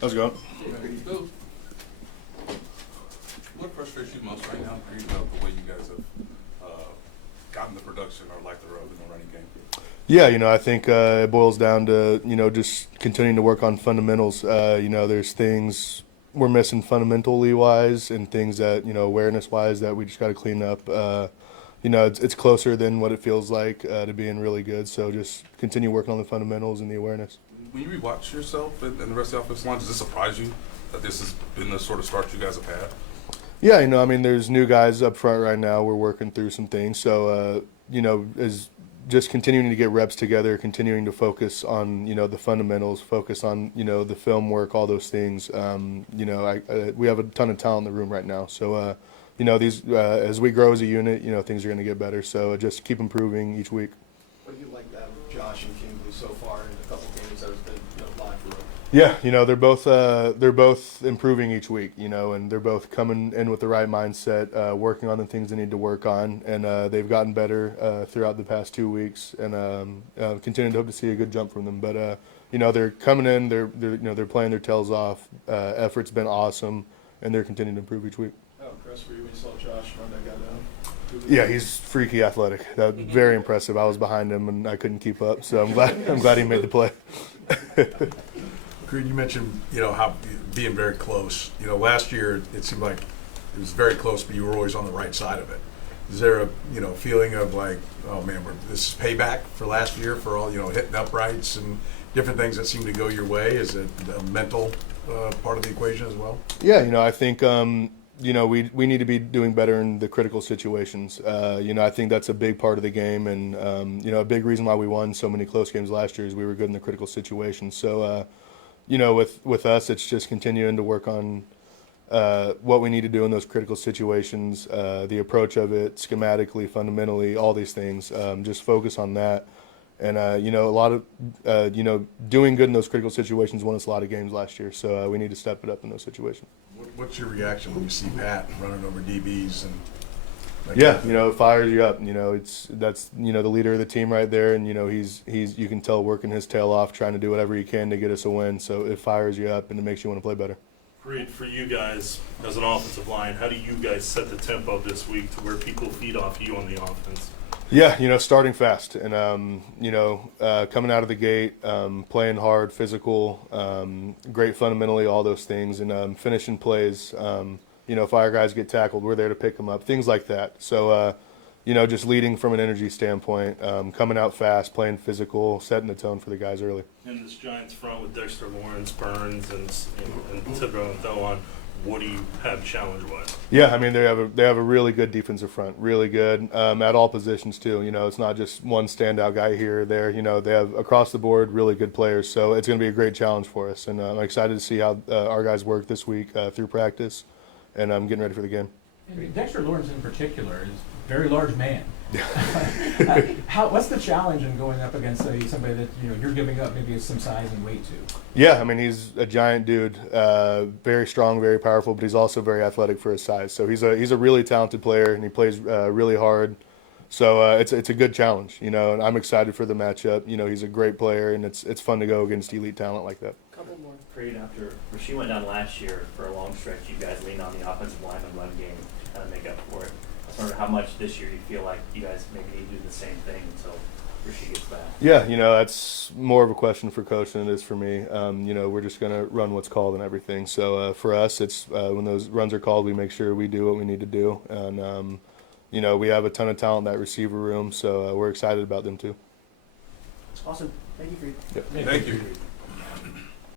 How's it going? Bill, what frustrates you most right now? Reading about the way you guys have gotten the production or like the road in the running game. Yeah, I think it boils down to, just continuing to work on fundamentals. There's things we're missing fundamentally wise and things that, awareness wise that we just got to clean up. It's closer than what it feels like to being really good. So just continue working on the fundamentals and the awareness. When you rewatch yourself and the rest of the offensive line, does this surprise you that this has been the sort of start you guys have had? Yeah, there's new guys up front right now. We're working through some things. So, as just continuing to get reps together, continuing to focus on, the fundamentals, focus on, the film work, all those things. We have a ton of talent in the room right now. So, these as we grow as a unit, things are going to get better. So just keep improving each week. What do you like that with Josh and Kingsley so far in a couple games that has been live for them? Yeah, they're both improving each week, and they're both coming in with the right mindset, working on the things they need to work on, and they've gotten better throughout the past 2 weeks, and continue to hope to see a good jump from them. But they're coming in, they're playing their tails off. Effort's been awesome, and they're continuing to improve each week. How impressed were you when you saw Josh run that guy down? Yeah, he's freaky athletic. Very impressive. I was behind him and I couldn't keep up, so I'm glad he made the play. Creed, you mentioned, how being very close. Last year it seemed like it was very close, but you were always on the right side of it. Is there a, feeling of like, oh man, this is payback for last year for all, hitting uprights and different things that seem to go your way? Is it a mental part of the equation as well? Yeah, I think we need to be doing better in the critical situations. I think that's a big part of the game, and a big reason why we won so many close games last year is we were good in the critical situations. So. With us, it's just continuing to work on what we need to do in those critical situations, the approach of it, schematically, fundamentally, all these things. Just focus on that. And, a lot of, doing good in those critical situations won us a lot of games last year. So we need to step it up in those situations. What's your reaction when you see Pat running over DBs and? Yeah, it fires you up. That's the leader of the team right there, and he's you can tell working his tail off, trying to do whatever he can to get us a win. So it fires you up and it makes you want to play better. Great for you guys as an offensive line. How do you guys set the tempo this week to where people feed off you on the offense? Yeah, starting fast and coming out of the gate, playing hard, physical, great fundamentally, all those things, and finishing plays. If our guys get tackled, we're there to pick them up, things like that. So, just leading from an energy standpoint, coming out fast, playing physical, setting the tone for the guys early. In this Giants front with Dexter Lawrence, Burns, and Thibodeau and Thowan, what do you have challenge-wise? Yeah, they have a really good defensive front, really good at all positions too. It's not just one standout guy here or there. They have across the board really good players, so it's going to be a great challenge for us. And I'm excited to see how our guys work this week through practice. And I'm getting ready for the game. Dexter Lawrence in particular is a very large man. What's the challenge in going up against somebody that you're giving up maybe some size and weight to? Yeah, he's a giant dude, very strong, very powerful, but he's also very athletic for his size. So he's a really talented player, and he plays really hard. So it's a good challenge, and I'm excited for the matchup. He's a great player, and it's fun to go against elite talent like that. Couple more. Creed, after she went down last year for a long stretch, you guys leaned on the offensive line and run game to kind of make up for it. I was wondering how much this year you feel like you guys maybe need to do the same thing until Rasheed gets back. Yeah, that's more of a question for coach than it is for me. We're just going to run what's called and everything. So for us, it's when those runs are called, we make sure we do what we need to do. And, we have a ton of talent in that receiver room, so we're excited about them too. Awesome. Thank you, Creed. Yep. Thank you.